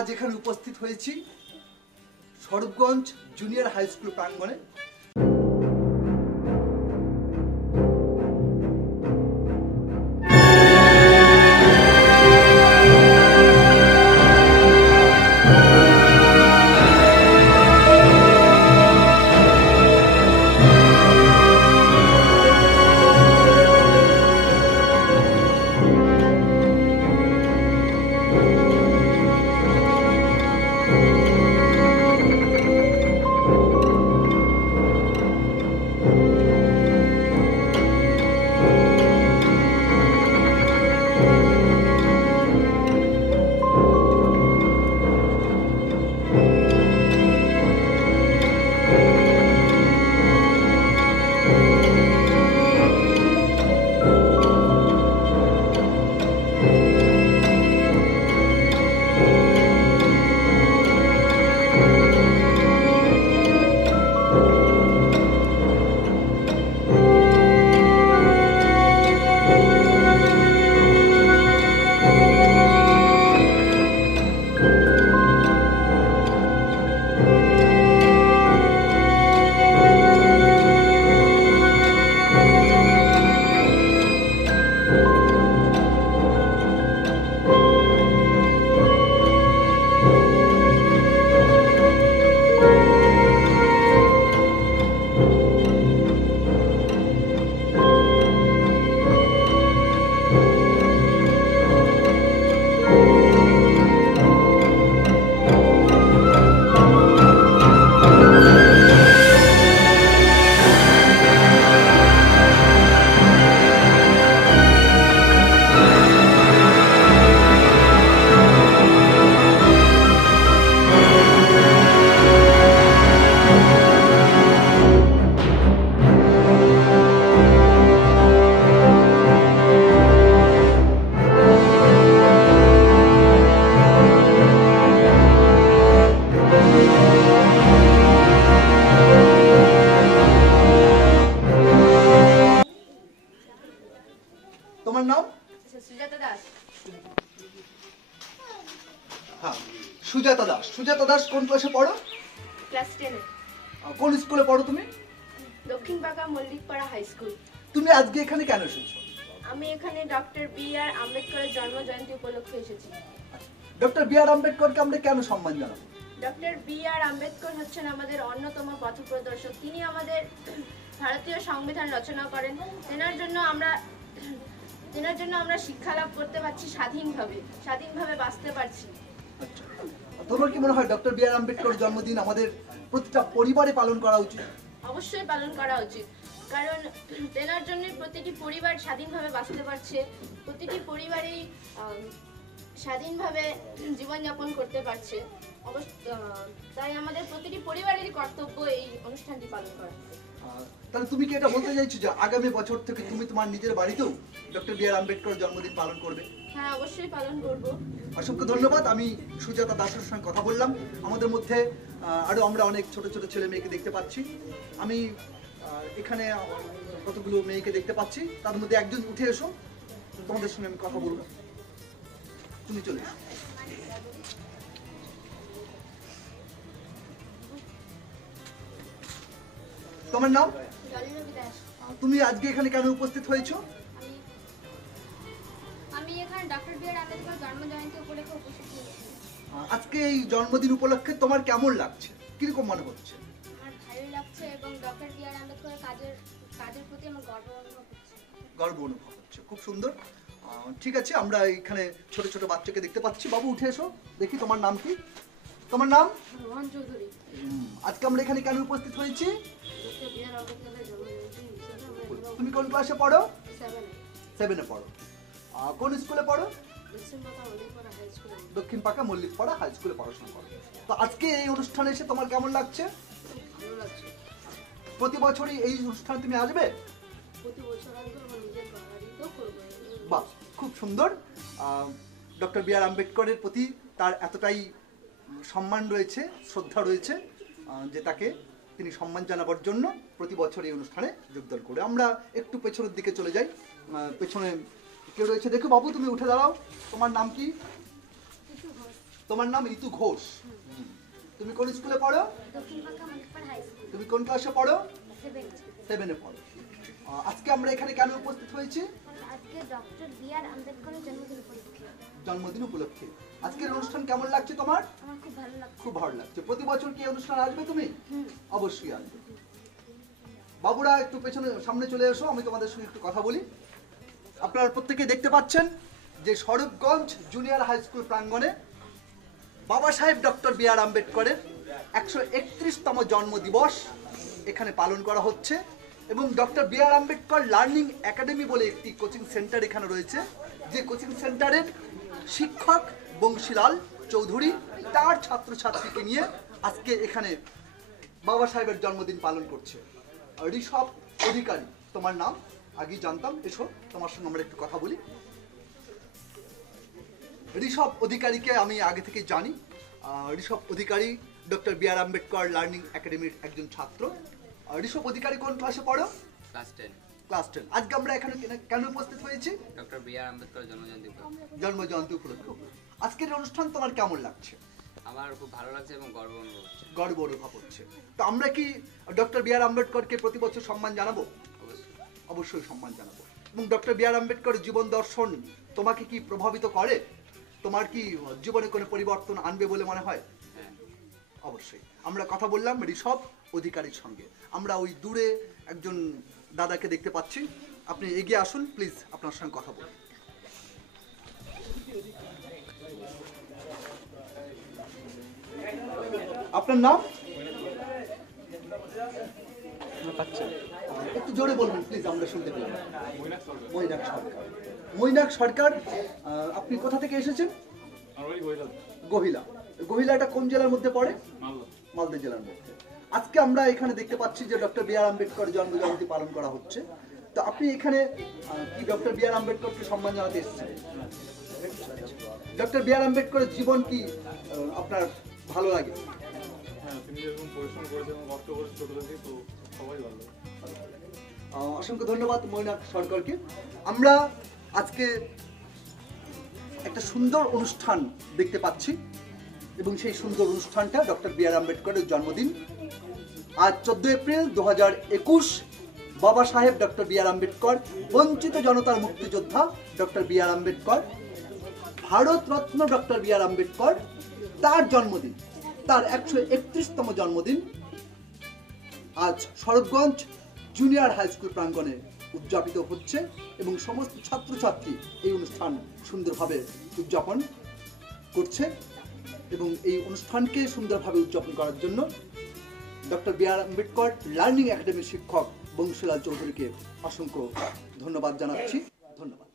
আজ এখানে উপস্থিত হয়েছি স্বরূপগঞ্জ জুনিয়র হাই স্কুল প্রাঙ্গণে। তোমার নাম? সুজাতা দাস। হ্যাঁ, সুজাতা দাস। সুজাতা দাস কোন ক্লাসে পড়ো? ক্লাস 10 এ। কোন স্কুলে পড়ো তুমি? দক্ষিণ বাঁকা মল্লিকপাড়া হাই স্কুল। তুমি আজকে এখানে কেন এসেছো? আমি এখানে ডক্টর বি.আর. আম্বেদকরের জন্ম জয়ন্তী উপলক্ষে এসেছি। Doctor B.R.. আম্বেদকরকে আমরা কেন সম্মান জানাবো? Doctor B.R.. আম্বেদকর হচ্ছেন আমাদের অন্যতম পথপ্রদর্শক। তিনি আমাদের ভারতীয় সংবিধান রচনা করেন। তেনার জন্য আমরা শিক্ষা লাভ করতে পারছি স্বাধীনভাবে বাঁচতে পারছি। আচ্ছা, তোমার কি মনে হয় ডক্টর বি.আর. আম্বেদকর জন্মদিন আমাদের প্রতিটা পরিবারে পালন করা উচিত? অবশ্যই পালন করা উচিত, কারণ তেনার জন্য প্রতিটি পরিবার স্বাধীনভাবে বাঁচতে পারছে, প্রতিটি পরিবারেই স্বাধীনভাবে জীবনযাপন করতে পারছে। তাই আমাদের প্রতিটি পরিবারেরই কর্তব্য এই অনুষ্ঠানটি পালন করা। তাহলে তুমি কি এটা বলতে চাইছো যে আগামী বছর থেকে তুমি তোমার নিজের বাড়িতেও ডক্টর বি.আর. আম্বেদকর জন্মদিন পালন করবে? হ্যাঁ, অবশ্যই পালন করব। অসংখ্য ধন্যবাদ। আমি সুজাতা দাসের সঙ্গে কথা বললাম। আমাদের মধ্যে আরো আমরা অনেক ছোট ছোট ছেলে মেয়েকে দেখতে পাচ্ছি। আমি এখানে কতগুলো মেয়েকে দেখতে পাচ্ছি, তার মধ্যে একজন উঠে এসো, তোমাদের সঙ্গে আমি কথা বলবো। তুমি চলে এসো। তোমার নাম? তুমি আজকে এখানে কেন উপস্থিত হয়েছো? আমি এখানে ডক্টর বি.আর. আম্বেদকর জন্ম জয়ন্তী উপলক্ষে উপস্থিত হয়েছি। আজকে এই জন্মদিন উপলক্ষে তোমার কেমন লাগছে, কিরকম মনে হচ্ছে? আমার ভালোই লাগছে এবং ডক্টর বি.আর. আম্বেদকরের কাজের প্রতি আমার গর্ব অনুভব হচ্ছে। গর্ব অনুভব হচ্ছে, খুব সুন্দর। ঠিক আছে, আমরা এখানে ছোট ছোট বাচ্চাকে দেখতে পাচ্ছি। বাবু উঠে এসো, দেখি তোমার নাম কি? তোমার নাম? রোহন চৌধুরী। আজকে আমরা এখানে কেন উপস্থিত হয়েছি? তুমি কোন ক্লাসে পড়ো? 7 এ পড়ো। কোন স্কুলে পড়ো? দক্ষিণ পাকা মল্লিকপাড়া হাই স্কুলে পড়াশোনা করো। তো আজকে এই অনুষ্ঠানে এসে তোমার কেমন লাগছে? ভালো লাগছে। প্রতি বছরই এই অনুষ্ঠানে তুমি আসবে? প্রতি বছর আসবো, আমার নিজের বাড়িতেও করবো। বাহ, খুব সুন্দর। Doctor B.R.. আম্বেদকরের প্রতি তার এতটাই সম্মান রয়েছে, শ্রদ্ধা রয়েছে যে তাকে তিনি সম্মান জানাবার জন্য প্রতি বছর এই অনুষ্ঠানে যোগদান করে। আমরা একটু পেছনের দিকে চলে যাই। পেছনে কেউ রয়েছে, দেখো বাবু তুমি উঠে দাঁড়াও। তোমার নাম কি? তোমার নাম ইতু ঘোষ। তুমি কোন স্কুলে পড়ো? দক্ষিণ পাকা মনিকপাড় হাই স্কুল তুমি কোন ক্লাসে পড়ো? 7। 7-এ পড়ো। আজকে আমরা এখানে কেন উপস্থিত হয়েছি? আজকে ডক্টর বি.আর. আম্বেদকরের জন্মদিন উপলক্ষে। জন্মদিন উপলক্ষে। আজকের অনুষ্ঠান কেমন লাগছে তোমার? আমার খুব ভালো লাগছে। খুব ভালো লাগছে। প্রতি বছর কি এই অনুষ্ঠান আসবে তুমি? অবশ্যই আসবে। বাবুরা একটু পেছনে সামনে চলে এসো, আমি তোমাদের সঙ্গে একটু কথা বলি। আপনারা প্রত্যেকেই দেখতে পাচ্ছেন যে স্বরূপগঞ্জ জুনিয়র হাই স্কুল প্রাঙ্গণে বাবা সাহেব ডক্টর বি.আর. আম্বেদকরের 131তম জন্মদিবস এখানে পালন করা হচ্ছে এবং doctor B.R.. Ambedkar learning academy বলে একটি কোচিং সেন্টার এখানে রয়েছে, যে কোচিং সেন্টারের শিক্ষক বংশীলাল চৌধুরী তার ছাত্রছাত্রীকে নিয়ে আজকে এখানে বাবা সাহেবের জন্মদিন পালন করছে। ঋষভ অধিকারী তোমার নাম, আগেই জানতাম, এসো তোমার সঙ্গে আমরা একটু কথা বলি। ঋষভ অধিকারীকে আমি আগে থেকে জানি। ঋষভ অধিকারী ডক্টর বি.আর. আম্বেদকর লার্নিং একাডেমির একজন ছাত্র। ঋষভ অধিকারী কোন ক্লাসে পড়ো? ক্লাস 10। ক্লাস 10। আজকে আমরা এখানে কেন উপস্থিত হয়েছি? Doctor B.R.. আম্বেদকর জন্মজয়ন্তী উপলক্ষে। জন্মজয়ন্তী উপলক্ষে। আজকের অনুষ্ঠান তোমার কেমন লাগছে? আমার খুব ভালো লাগছে এবং গর্ব অনুভব হচ্ছে। গর্ব অনুভব হচ্ছে। তো আমরা কি ডক্টর বি.আর. আম্বেদকরকে প্রতি বছর সম্মান জানাবো? অবশ্যই। অবশ্যই সম্মান জানাবো। এবং ডক্টর বি.আর. আম্বেদকরের জীবন দর্শন তোমাকে কি প্রভাবিত করে? তোমার কি জীবনে কোনো পরিবর্তন আনবে বলে মনে হয়? হ্যাঁ। অবশ্যই। আমরা কথা বললাম ঋষভ অধিকারীর সঙ্গে। আমরা ওই দূরে একজন দাদাকে দেখতে পাচ্ছি, আপনি এগিয়ে আসুন প্লিজ, আপনার সঙ্গে কথা বলুন। আপনার নাম? একটু জোরে বলবেন প্লিজ, আমরা শুনতে পেলাম। মৈনাক সরকার। মৈনাক সরকার, আপনি কোথা থেকে এসেছেন? গহিলা। গহিলাটা কোন জেলার মধ্যে পড়ে? মালদা জেলার মধ্যে। আজকে আমরা এখানে দেখতে পাচ্ছি যে ডক্টর বি.আর. আম্বেদকর জন্মজয়ন্তী পালন করা হচ্ছে। তো আপনি এখানে কি ডক্টর বি.আর. আম্বেদকরকে সম্মান জানাতে এসেছেন? Doctor B.R.. আম্বেদকরের জীবন কি আপনার ভালো লাগে? অসংখ্য ধন্যবাদ মৈনাক সরকারকে। আমরা আজকে একটা সুন্দর অনুষ্ঠান দেখতে পাচ্ছি এবং সেই সুন্দর অনুষ্ঠানটা ডক্টর বি.আর. আম্বেদকরের জন্মদিন। আজ 14 এপ্রিল 2021 বাবা সাহেব ডক্টর বি.আর. আম্বেদকর, বঞ্চিত জনতার মুক্তিযোদ্ধা doctor B.R.. Ambedkar, Bharat Ratna doctor B.R.. Ambedkar, তার জন্মদিন, তার 131তম জন্মদিন আজ স্বরূপগঞ্জ জুনিয়র হাই স্কুল প্রাঙ্গণে উদযাপিত হচ্ছে এবং সমস্ত ছাত্রছাত্রী এই অনুষ্ঠান সুন্দরভাবে উদযাপন করছে এবং এই অনুষ্ঠানকে সুন্দরভাবে উদযাপন করার জন্য ডক্টর বি.আর. আম্বেদকর লার্নিং একাডেমির শিক্ষক বংশীলাল চৌধুরীকে অসংখ্য ধন্যবাদ জানাচ্ছি। ধন্যবাদ।